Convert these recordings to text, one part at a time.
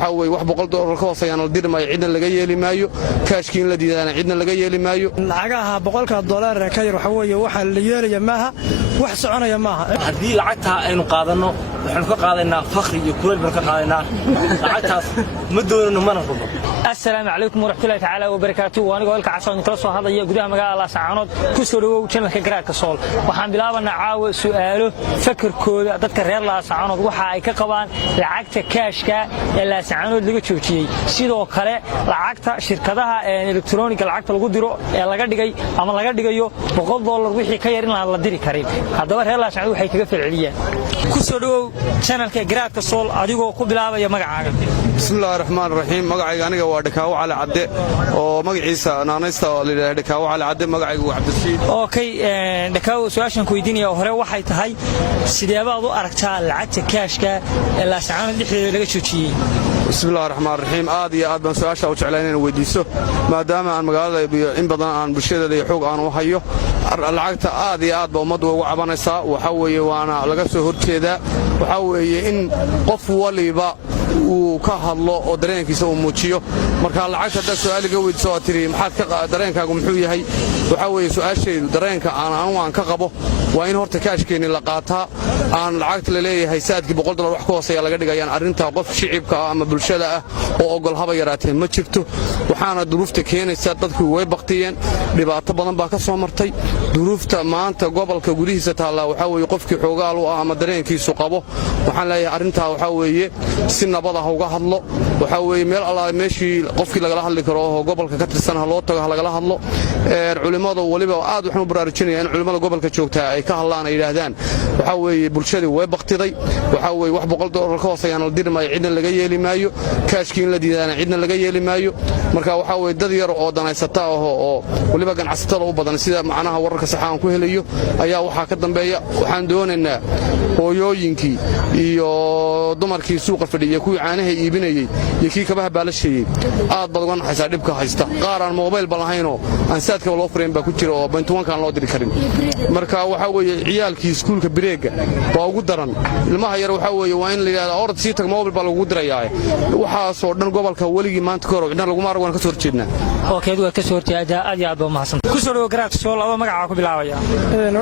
waxa weeye wax $100 ka hooseeyaan la diri maayo cidna laga yeeli maayo kaashkiin la diidana cidna laga yeeli maayo lacagaha $100 ka yar waxa weeye waxa la yeelaya maaha wax soconaya maaha haddii lacagta aynu qaadano waxaan ka qaadaynaa fakhri iyo kuleel baan ka qaadaynaa lacagtaas ma doonano mana rabo السلام عليكم ورحمة الله تعالى وبركاته وأنا قولك عصام كلاس وهذا يجودها مجال الله سعانود كسروا وجنك جرات كسول وحن بلعبنا نعاو سؤاله فكر كود تذكر الله سعانود وحاي كقبان لعقت كاش كا إلا سعانود اللي تشوفيه سيدو خلاء لعقت شركتها إلكترونيك لعقت القدرة لقد جاي أما لقد جايو $100 وحي كيرين على الدري كريم هذا هو الله سعانود وحي كيف العليا كسروا جنك جرات كسول أديكوا قبلها يا مجاعة بسم الله الرحمن الرحيم مقعي أنا ودكاو على عدة ومقعيسا نانيستا اللي دكاو على عدة مقعي عبد الشيد أوكي دكاو سؤالشان كويديني أو هراء واحد هاي سيدابا ضو أركتها العدة كاشكا اللي سعانا اللي لقى شوتشي بسم الله الرحمن الرحيم آدي بن سؤاشا وجعلانين ويديسو ما دام عن مقالة إن بدنا عن بشيدة اللي يحوق عن وحيه العدة آدي بمضوى وعبانيسا وحوي وأنا لقى هرتيدا وحوي إن قف وليبا وka hadlo oo dareenkiisa uu muujiyo marka lacagta su'aaliga weydii tiri maxaad ka dareenkaagu muxuu yahay waxa weeye su'aasheedu dareenka aan ka qabo waa in horta kaashkeeni la qaataa aan lacagta la leeyahay saadkii $100 wax ka hooseeya laga dhigayaan arinta qof shicibka ama bulshada ah oo ogol haba yaraatee ma jirto waxaana duruufta keenaysa dadku way baqtiyeen dhibaato badan baa ka soo martay duruufta maanta gobolka gudihiisa taala waxa weeye qofkii xoogaal u ah ama dareenkiisu qabo waxaan leeyahay arinta waxa weeye si nabada uga hadlo waxa weeye meel alla meeshii qofkii laga hadli karo oo gobolka ka tirsan loo tago laga hadlo culimadu waliba aad waxaan u baraarujinayaan culimada gobolka joogta ay ka hadlaan ay yiraahdaan waxa weeye bulshadu way baqtiday waxa weeye wax $100 ka hooseeyaan la diri maayo cidna laga yeeli maayo kaashkiin la diidana cidna laga yeeli maayo marka waxa weeye dad yar oo danaysata oo waliba ganacsatada u badan sida macnaha wararka sax aan ku helayo ayaa waxa ka dambeeya waxaan doonaynaa hooyooyinkii iyo dumarkii suuqa fadhiya kuwii caanaha iibinayay iyo kii kabaha baalasheeyay aad badan uga naxaysa dhibka haysta qaar aan mobile balahaynoo aan saadka loo fureen baa ku jira oo bantuwankaan loo diri karin marka waxa weeye ciyaalkii iskuulka bireega waa ugu daran ilmaha yar waxa weeye waa in la yiraahdo orod sii tag mobile baa lagu dirayaa waxaas oo dhan gobolka waligi maanta ka hor cidna lagu maar waan ka soo horjeednaa okay waa ka soo horjeedaa aad iyo aad baa mahadsan ku soo dhaw garaad soo laba magaca ku bilaabaya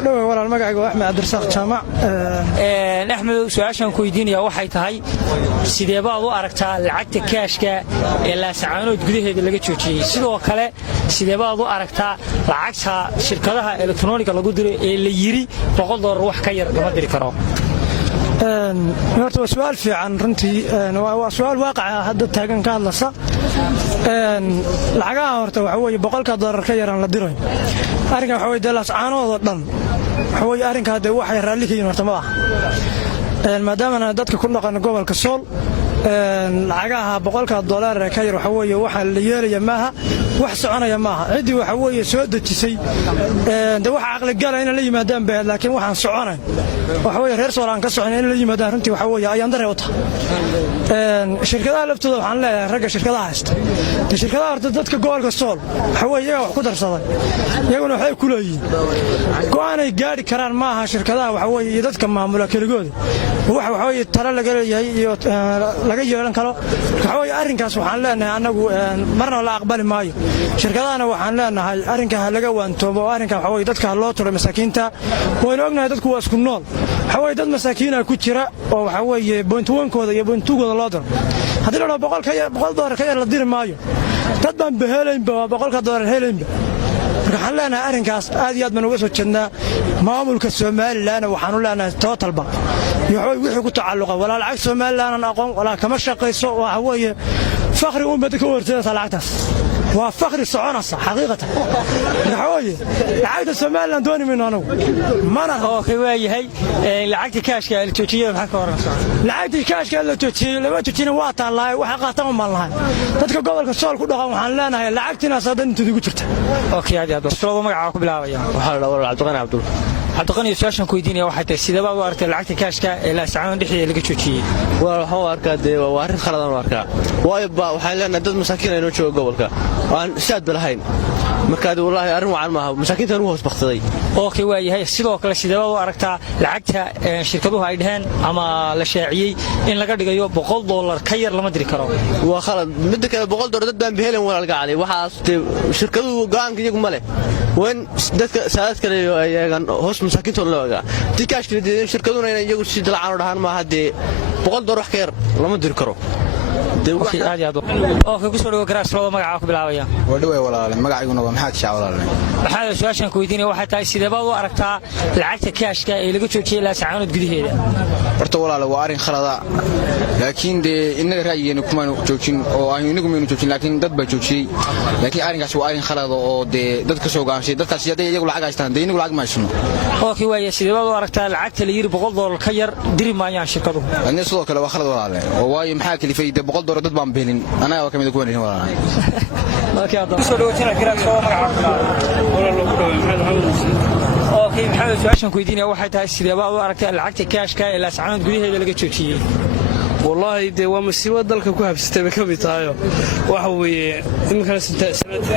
dhaw walaal magacaygu Axmed Cabdirsaaq Jaamac Axmed su'aashan ku weydiinaya waxay tahay sidee baad u aragtaa lacagta kaashka ee la sacaanood gudaheeda laga joojiyay sidoo kale sidee baad u aragtaa lacagta shirkadaha elektarooniga lagu diro ee la yiri $100 wax ka yar lama diri karo horta waa su'aal fiican runtii waa su'aal waaqac ah hadda taagan ka hadlaysa lacagaha horta waxa weeye $100 ka yar aan la dirayn arrinka waxa weeye la sacaanood dhan waxa weeye arrinka hadda waxay raalli ka yihiin horta ma aha maadaama dadka ku dhaqan gobolka Sool lacagaha $100 ka yar waxa weeye waxa la yeelaya maaha wax soconaya maaha cidii waxa weeye soo dejisay waxa aqli galay in la yimaadaan baa laakiin waxaan soconayn waxa weeye reer Soolaan ka soconayn in la yimaadaan runtii waxa weeye ayaan dareeyo shirkadaha laftooda waxaan leeyahay ragga shirkadaha haysta shirkadaha horta dadka gobolka Sool waxa weeye wax ku darsaday iyaguna waxay ku leeyihiin go'aanay gaari karaan maaha shirkadaha waxa weeye dadka maamula kaligooda waxa weeye tala laga leeyahay iyo laga yeelan karo waxa weeye arrinkaas waxaan leenahay anagu marna la aqbali maayo shirkadana waxaan leenahay arrinka laga waantoobo arrinka waxa weeye dadka loo turo masaakiinta waan ognahay dadku waa isku nool waxa weeye dad masaakiina ku jira oo waxa weeye boontuwankooda iyo boontuugooda loo diro haddii la $100 ka yar la diri maayo dad baan bahelaynba $100 helaynba waxaan leenahay arrinkaas aad iyo aad baan uga soo jeednaa maamulka Soomaaliland waxaan u leenahay totalba iyo wixii ku tacalluqa walaal lacag Soomaaliland aqoon walaal kama shaqeyso waxa weeye faqri ummad ka horteeda lacagtaas waa faqri soconaysa xaqiiqatan waxa weeye lacagta Soomaaliland dooni min anagu mana okay waayahay lacagta kaashka la joojiyay waxa ka horanaysa lacagta kaashka la joojiyay lama joojina waa taalaay waxa qaatan ma lahayn dadka gobolka Sool ku dhaqan waxaan leenahay lacagtina sadan inta ugu jirta okay aad soo magaca ku bilaabaya waxa la dhawaaqay Cabdiqani su'aashan ku weydiinaya waxay tahay sidee baad u aragtay lacagta kaashka ee la sacaanood dhexdeeda laga joojiyay waxa arkaa waa arrin khaladan arkaa waayo waxaan leenahay dad masaakiin ay noo jooga gobolka aan shaad balahayn markaad wallahi arrin wacan maaha masaakiinta ugu hoos baqsaday okay waa yahay sidoo kale sideebad u aragtaa lacagta shirkaduhu ay dhaheen ama la shaaciyay in laga dhigayo $100 ka yar lama diri karo waa khalad mid kale $100 dad baan bihelan walaalka cali waxaas shirkaduhu go'aanka iyagu ma leh وين دتك ساعات كله يجان هوس مساكين تولوا تكاش كده شركتنا يجوا شيء دلعنا رهان ما هدي $100 خير لما ندير كرو أوكي عادي عادو أوكي كسر وكراس لو ما عاقب بالعوية ودوي ولا ما قاعد يقولون محاك شاء ولا هذا سؤال شان كويديني واحد تاي سيدا بابو أركتها العكس كاش كا اللي قلت شيء لا سعانة جديه هذا برتو ولا لو عارين خلاص لكن دي إن رأيي إنكم جوتشين أو إنكم إنه جوتشين لكن دت بجوتشي لكن عارين كسو عارين خلاص أو دي دت كسو قامشي دت كسي دي يقول عجز تان دي يقول عجز ما يسمع أوكي ويا سيدا بابو أركتها العكس اللي يجري $100 خير دري ما يعني شركته الناس صدق لو خلاص ولا عليه وواي محاك اللي في ده $100 دت بام بيلين أنا وكم يدكون هنا ولا أوكي هذا بس لو تنا كراك سوا أوكي محمد سؤال كويديني واحد تاي سيدا بابو أركتها العكس كاش كا إلى سعانة جديه هذا اللي قلت شيء والله دي ومسيبة دالك كوها بستبه كبيتايو وحوي إمكان سنتين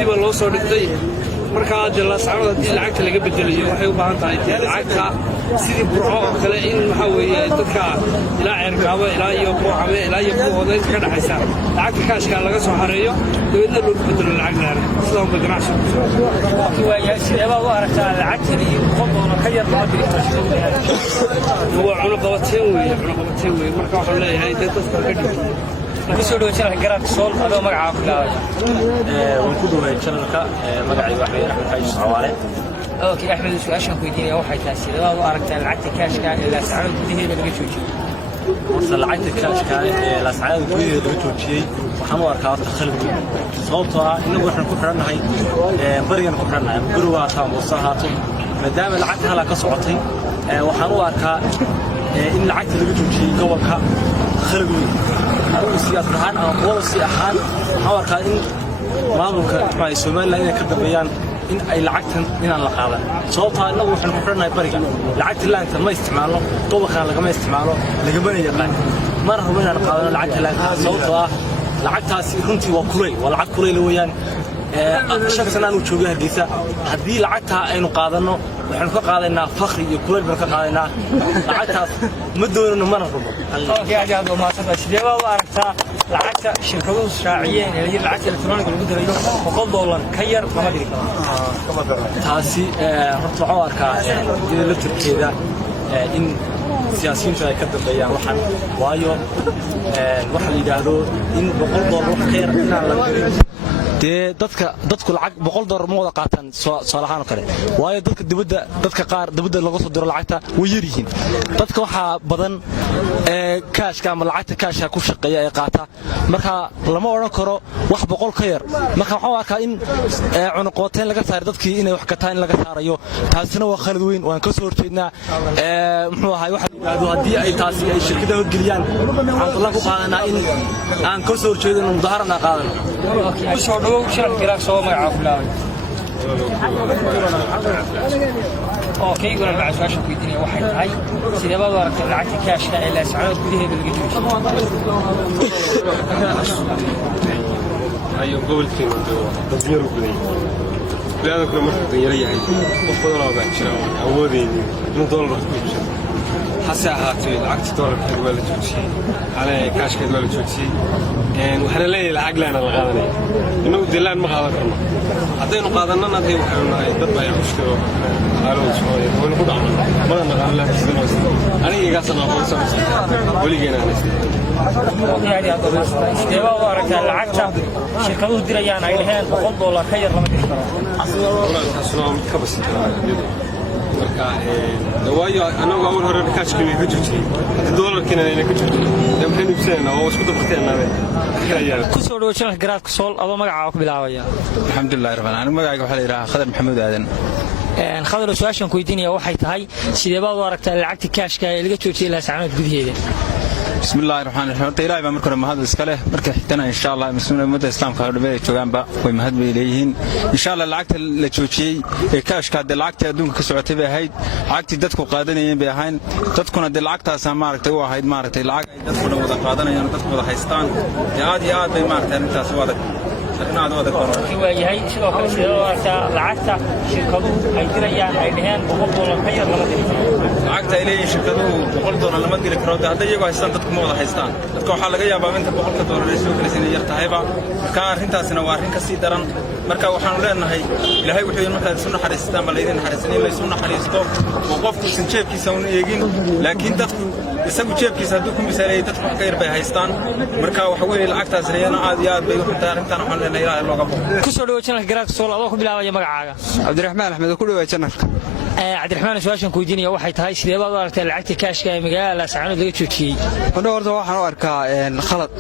لو soo dhigtay marka jalla saarada dii lacagta laga bedelayo waxay u baahan tahay lacagta sidii burco oo kale in waxa weeye dadka ilaa cirkaabo ilaa iyo buuxame ilaa iyo buuxood ka dhaxaysa lacagta kaashka laga soo xareeyo dawladda loo bedelo lacag dheer sidoo kale ganacsi waa sidee u aragtaa lacagta iyo $100 ka yar ma diri karto waa cunaqabateen weeye marka waxa leeyahay dadka ka dhigay kusoo dhawaad garaadka sool adoo magacaaga ku dhaaway waan ku dhawaad channelka magacayga waxa Axmed Xayiis Cawaale okay Axmed su'aashan ku weydiinaya waxay tahay sidee u aragtaa lacagta kaashka ilaa saacad gudaheeda laga joojiyay horta lacagta kaashka ilaa saacad gudaheeda laga joojiyay waxaan u arkaa horta khalad weyn sababtoo ah inagu waxaan ku xiranahay barigan ku xiranahay guriga taa muusahaato maadaama lacagta hala ka socotay waxaan u arkaa in lacagta laga joojiyay gobolka khalad weyn أنا سياسة هان أو قوة سياسة هان حاول إن maamulka Soomaaliland inay ka dambeeyaan in ay lacagtan inaan la qaadan sababta anagu waxaan ku xirnahay bariga lacagta laanta ma isticmaalo tobakan laga ma isticmaalo laga banay yaqaan mar rabo inaan qaadano lacagta laanta sababta ah lacagtaasi runtii waa kulay waa lacag kulay weeyaan shaqsan aanu joogo Hargeysa hadii lacagta aynu qaadano waxaan ka qaadaynaa fakhri iyo kulay baan ka qaadaynaa lacagtaas ma doonano mar rabo aad ma sabab sidee baa u aragtaa lacagta shirkaduhu shaaciyeen ee lacagta elektaroonig lagu dirayo $100 ka yar lama diri karo taasi horta waxaan arkaa in la tirkeeda in siyaasiyiintu ay ka dambeeyaan waxaan waayo waxa la yiraahdo in $100 wax ka yar inaan la dirin dadku lacag $100 ma wada qaataan salahaan kale waayo dadka qaar dibadda laga soo diro lacagta way yar yihiin dadka waxa badan kaashka ama lacagta kaashka ku shaqeeya ay qaata marka lama oran karo wax 100 ka yar marka waxa arkaa in cunaqooteen laga saaro dadkii inay wax gataan laga saarayo taasina waa khalad weyn waan ka soo horjeednaa muxuu ahay waxa hadii ay taasi ay shirkadaha horgeliyaan waxaan la ku qaadanaa in aan ka soo horjeedno mudaharana qaadano شرط كراك سوا مع فلان اوكي يقول بعد شويه في الدنيا واحد هاي سيده بقى ورك لعبت كاش الى سعود كلها بالجوش ايوه قبل كده تدمير وكذا لا كل مره يريح وفضل ابا جرا اودين $1 حساهاتي لعقت $1 كده ولا جوشي على كاش كده ولا جوشي waxaan leeyahay lacag laan la qaadanay inuu dilaan ma qaadan karno hadaynu qaadanana hadii waxaan nahay dad ay mushkilo xaalad soo yeelan ku dhacay ma naqaan la sidoo aniga iga sanadoo soo waligeena يعني هذا استوى ورك العكسة شركته دريان ay dhaheen $100 ka yar lama diri karo asnaa ka bas marka waayo anagu awal hore kaashkii ka jirtay $1 inay ka jirto waxaan ibsanaynaa oo isku dabaqteynaa ku soo dhawaad channel garaadka sool adoo magacaaga ku bilaabaya alxamdulillaah rabbil aalamiin magacayga waxa la yiraahdaa Khadar Maxamuud Aadan khadar su'aashan ku weydiinaya waxay tahay sidee baad u aragtaa lacagta kaashka ee laga joojiyay ilaa saacad gudaheeda بسم الله الرحمن الرحيم إلهي بأمركم ما هذا السكالة مركز حتنا إن شاء الله مسلمين مدة إسلام كهرب بيت شجعان بقى ومهد بيليهن إن شاء الله العقد اللي تشوفي كاش كاد العقد يدون كسرعة بهايد عقد دتكو قادني بهاين تدكون هذا العقد أسمع مارك توا هايد مارك العقد تدكون وذا قادنا يعني تدكون وذا هايستان يا عاد بمارك أنت سوادك arrin aad u adag baan waa yahay sidoo kale sidoo arkaa lacagta shirkaduhu ay dirayaan ay dhaheen $100 ka yar lama diri lacagta ay leeyihiin shirkaduhu $100 lama diri karo hadday iyagu haystaan dadku ma wada haystaan dadka waxaa laga yaabaa inta $100 ay soo gelaysa inay yar tahayba marka arrintaasina waa arrin ka sii daran marka waxaanu leenahay ilaahay wuxuu yidhi markaad isu naxariistaan baa laydin naxariisan in laysu naxariisto oo qofku isan jeebkiisa un eegin laakiin dadku isagu jeebkiisa hadduu ku misaaleeyay dadku wax ka yar bay haystaan marka waxa weeye lacagtaas riyana aad iyo aad bay u xuntahay arrintan waxaan leenahay ilaahay looga boqo ku soo dhawo channelka garaadka sool adoo ku bilaabaya magacaaga cabdiraxmaan axmed ku dhawaad channelka cabdiraxmaan su'aashan ku weydiinaya waxay tahay sidee baad u aragtay lacagta kaashka ee magaalada Laascaanood laga joojiyay horta waxaan u arkaa khalad